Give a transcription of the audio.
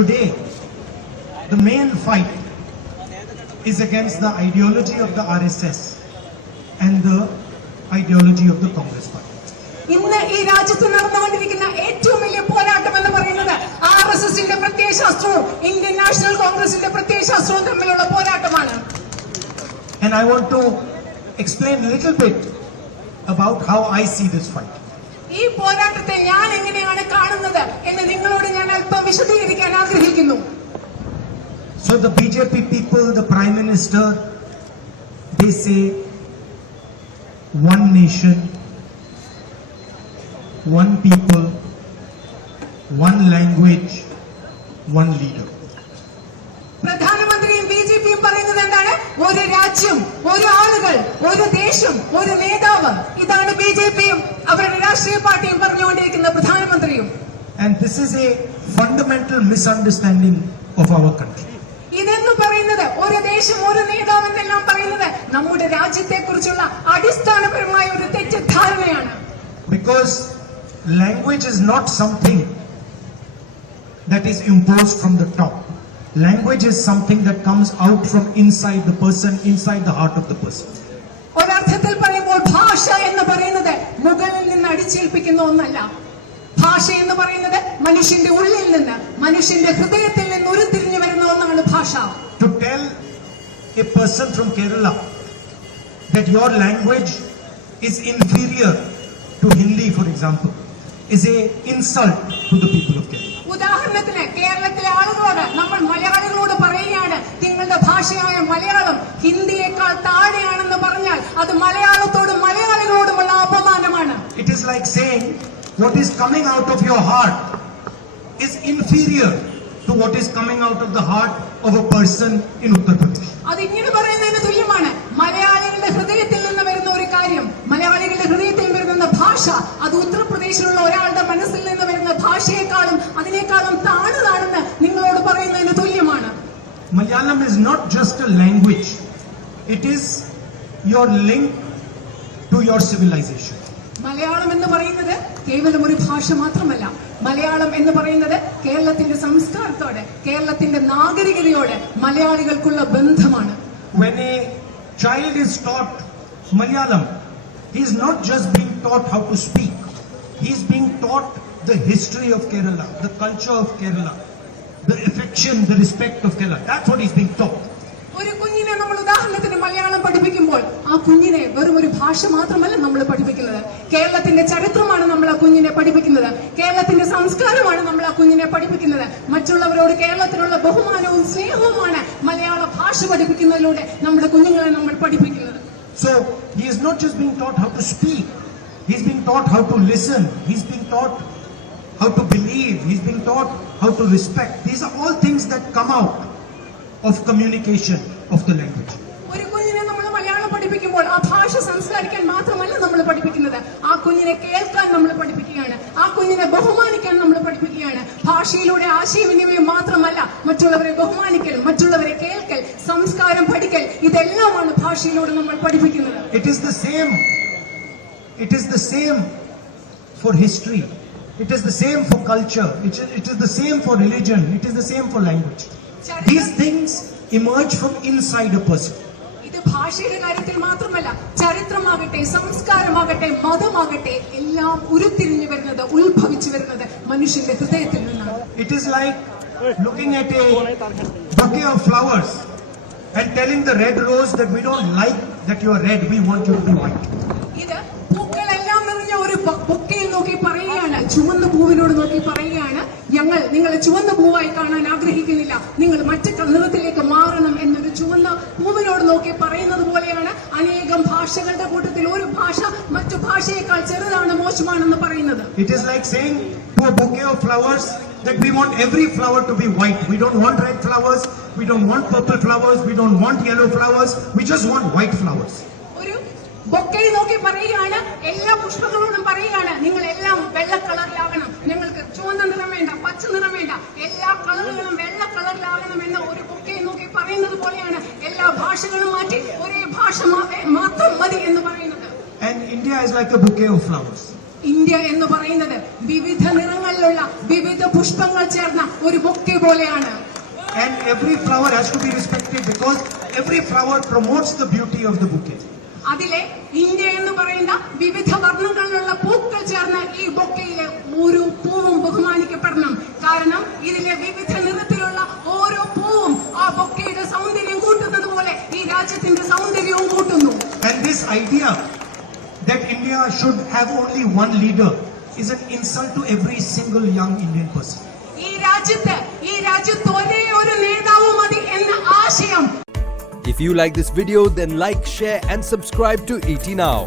today the main fight is against the ideology of the RSS and the ideology of the Congress Party. ഇന്ന് ഈ രാജ്യത്ത് നടന്നുകൊണ്ടിരിക്കുന്ന ഏറ്റവും വലിയ പോരാട്ടം എന്ന് പറയുന്നത് RSSന്റെ പ്രത്യയശാസ്ത്രവും ഇന്ത്യൻ നാഷണൽ കോൺഗ്രസിന്റെ പ്രത്യയശാസ്ത്രവും തമ്മിലുള്ള പോരാട്ടമാണ്. And I want to explain a little bit about how I see this fight. ഈ പോരാട്ടത്തെ ഞാൻ എങ്ങനെയാണ് കാണുന്നത് എന്ന് നിങ്ങളോട് ഞാൻ അല്പം വിശദീകരിക്കാൻ ആഗ്രഹിക്കുന്നു. So the BJP people, the Prime Minister, they say one nation, one people, one language, one leader. പ്രധാനമന്ത്രിയും ബിജെപിയും പറയുന്നത് എന്താണ്? ഒരു രാജ്യം, ഒരു ആളുകൾ, ഒരു ദേശം, ഒരു നേതാവ്. ഇതാണ് ബിജെപിയും അവരുടെ രാഷ്ട്രീയ പാർട്ടിയും പറഞ്ഞുകൊണ്ടിരിക്കുന്ന പ്രധാനമന്ത്രിയും. And this is a fundamental misunderstanding of our country. ഇതെന്ന് പറയുന്നത് ഒരു ദേശം, ഒരു നേതാവ് എന്നെല്ലാം പറയുന്നത് നമ്മുടെ രാജ്യത്തെ കുറിച്ചുള്ള അടിസ്ഥാനപരമായ ഒരു തെറ്റിദ്ധാരണയാണ്. Because language is not something that is imposed from the top. Language is something that comes out from inside the person, inside the heart of the person. ഒരർത്ഥത്തിൽ പറയുമ്പോൾ ഭാഷ എന്ന് പറയുന്നത് മുകളിൽ നിന്ന് അടിച്ചേൽപ്പിക്കുന്ന ഒന്നല്ല. ഭാഷ എന്ന് പറയുന്നത് മനുഷ്യന്റെ ഉള്ളിൽ നിന്ന്, മനുഷ്യന്റെ ഹൃദയത്തിൽ നിന്ന് ഉരുത്തിരിഞ്ഞു വരുന്ന ഒന്നാണ് ഭാഷ. To tell a person from Kerala that your language is inferior to Hindi, for example, is a insult to the people of Kerala. ഉദാഹരണത്തിന് കേരളത്തിലെ ആളുകളോട്, നമ്മൾ മലയാളികളോട് പറയുകയാണ് നിങ്ങളുടെ ഭാഷയായ മലയാളം ഹിന്ദിയേക്കാൾ താഴെയാണെന്ന് പറഞ്ഞാൽ അത് മലയാളത്തോടും മലയാളികളോടുമുള്ള അപമാനമാണ്. It is like saying what is coming out of your heart is inferior to what is coming out of the heart of a person in Uttar Pradesh. അതിങ്ങനെ പറയുന്നതിന് തുല്യമാണ്. മലയാളികളുടെ ഹൃദയത്തിൽ നിന്ന് വരുന്ന ഒരു കാര്യം, മലയാളികളുടെ ഹൃദയത്തിൽ വരുന്ന ഭാഷ, അത് ഉത്തർപ്രദേശിലുള്ള ഒരാളുടെ മനസ്സിൽ നിന്ന് വരുന്ന ഭാഷയെക്കാളും അതിനേക്കാളും താണതാണെന്ന് നിങ്ങളോട് പറയുന്നതിന് തുല്യമാണ്. Malayalam is not just a language. It is your link to your civilization. Malayalam എന്ന് പറയുന്നത് കേവലം ഒരു ഭാഷ മാത്രമല്ല. മലയാളം എന്ന് പറയുന്നത് കേരളത്തിന്റെ സംസ്കാരത്തോടെ, കേരളത്തിന്റെ നാഗരികതയോടെ മലയാളികൾക്കുള്ള ബന്ധമാണ്. When a child is taught Malayalam, he is not just being taught how to speak. He is being taught the history of Kerala, the culture of Kerala, the affection, the respect of Kerala. That's what he is being taught. ഒരു കുഞ്ഞിനെ നമ്മൾ ഉദാഹരണത്തിന് മലയാളം പഠിപ്പിക്കുമ്പോൾ ആ കുഞ്ഞിനെ വെറും ഒരു ഭാഷ മാത്രമല്ല നമ്മൾ പഠിപ്പിക്കുന്നത്. കേരളത്തിന്റെ ചരിത്രമാണ് നമ്മൾ ആ കുഞ്ഞിനെ പഠിപ്പിക്കുന്നത്. കേരളത്തിന്റെ സംസ്കാരമാണ് നമ്മൾ ആ കുഞ്ഞിനെ പഠിപ്പിക്കുന്നത്. മറ്റുള്ളവരോട് കേരളത്തിലുള്ള ബഹുമാനവും സ്നേഹവുമാണ് മലയാള ഭാഷ പഠിപ്പിക്കുന്നതിലൂടെ നമ്മുടെ കുഞ്ഞുങ്ങളെ നമ്മൾ പഠിപ്പിക്കുന്നത്. So he is not just being taught how to speak. He is being taught how to listen. He is being taught how to believe. He is being taught how to respect. These are all things that come out of communication of the language. ഒരു കുഞ്ഞിനെ നമ്മൾ മലയാളം പഠിപ്പിക്കുമ്പോൾ ആ ഭാഷ സംസ്കരിക്കാൻ മാത്രമല്ല നമ്മൾ പഠിപ്പിക്കുന്നത്. ആ കുഞ്ഞിനെ കേൾക്കാൻ നമ്മൾ പഠിപ്പിക്കുകയാണ്. ആ കുഞ്ഞിനെ ബഹുമാനിക്കാൻ നമ്മൾ പഠിപ്പിക്കുകയാണ്. ഭാഷയിലൂടെ ആശയവിനിമയം മാത്രമല്ല, മറ്റുള്ളവരെ ബഹുമാനിക്കൽ, മറ്റുള്ളവരെ കേൾക്കൽ, സംസ്കാരം പഠിക്കൽ, ഇതെല്ലാമാണ് ഭാഷയിലൂടെ നമ്മൾ പഠിപ്പിക്കുന്നത്. It is the same. It is the same for history. It is the same for culture. It is the same for religion. It is the same for language. These things emerge from inside a person. ഇത് ഭാഷയുടെ കാര്യത്തിൽ മാത്രമല്ല, ചരിത്രമാകട്ടെ, സംസ്കാരമാകട്ടെ, മതമാകട്ടെ, എല്ലാം ഉരുത്തിരിഞ്ഞു വരുന്നത്, ഉത്ഭവിച്ചു വരുന്നത് മനുഷ്യന്റെ ഹൃദയത്തിൽ നിന്നാണ്. It is like looking at a bouquet of flowers and telling the red rose that we don't like that you are red, we want you to be white. ഇത് പൂക്കളെല്ലാം നിറഞ്ഞ ഒരു ബൊക്കയിൽ നോക്കി പറയുകയാണ്, ചുവന്ന പൂവിനോട് നോക്കി പറയുകയാണ്, ഞങ്ങൾ നിങ്ങളെ ചുവന്ന പൂവായി കാണാൻ ആഗ്രഹിക്കുന്നില്ല, നിങ്ങൾ മറ്റു നിറത്തിലേക്ക് മാറണം എന്നൊരു ചുവന്ന പൂവിനോട് നോക്കി പറയുന്നത് പോലെയാണ് അനേകം ഭാഷകളുടെ കൂട്ടത്തിൽ ഒരു ഭാഷ മറ്റു ഭാഷയേക്കാൾ ചെറുതാണ്, മോശമാണെന്ന് പറയുന്നത്. It is like saying to a bouquet of flowers that we want every flower to be white. We don't want red flowers, we don't want purple flowers, we don't want yellow flowers, we just want white flowers. ഒരു ബൊക്കയെ നോക്കി പറയുകയാണ്, എല്ലാ പുഷ്പങ്ങളോടും പറയുകയാണ്, നിങ്ങൾ എല്ലാം വെള്ള കളറിലാകണം, ഞങ്ങൾക്ക് ചുവന്ന നിറം വേണ്ട, പച്ച നിറം വേണ്ട, എല്ലാ കളറുകളും വെള്ള കളറിലാകണം എന്ന ഒരു ബൊക്കയെ നോക്കി പറയുന്നത് പോലെയാണ് എല്ലാ ഭാഷകളും മാറ്റി ഒരേ ഭാഷ മാത്രം മതി എന്ന് പറയുന്നത്. And India is like a bouquet of flowers. India എന്ന് പറയുന്നത് വിവിധ നിറങ്ങളിലുള്ള വിവിധ പുഷ്പങ്ങൾ ചേർന്ന ഒരു ബൊക്കെ പോലെയാണ്. And every flower has to be respected because every flower promotes the beauty of the bouquet. അതിലെ ഇന്ത്യ എന്ന് പറയുന്ന വിവിധ വർണ്ണങ്ങളിലുള്ള പൂക്കൾ ചേർന്ന ഈ ബൊക്കയിലെ ഓരോ പൂവും ബഹുമാനിക്കപ്പെടണം. കാരണം ഇതിലെ വിവിധ നിറത്തിലുള്ള ഓരോ പൂവും ആ ബൊക്കയുടെ സൗന്ദര്യം കൂട്ടുന്നത് പോലെ ഈ രാജ്യത്തിന്റെ സൗന്ദര്യവും കൂട്ടുന്നു. And this idea that India should have only one leader is an insult to every single young Indian person. ഈ രാജ്യത്ത് ഒരേ ഒരു നേതാവ് മതി എന്ന ആശയം. If you like this video, then like, share and subscribe to ET Now.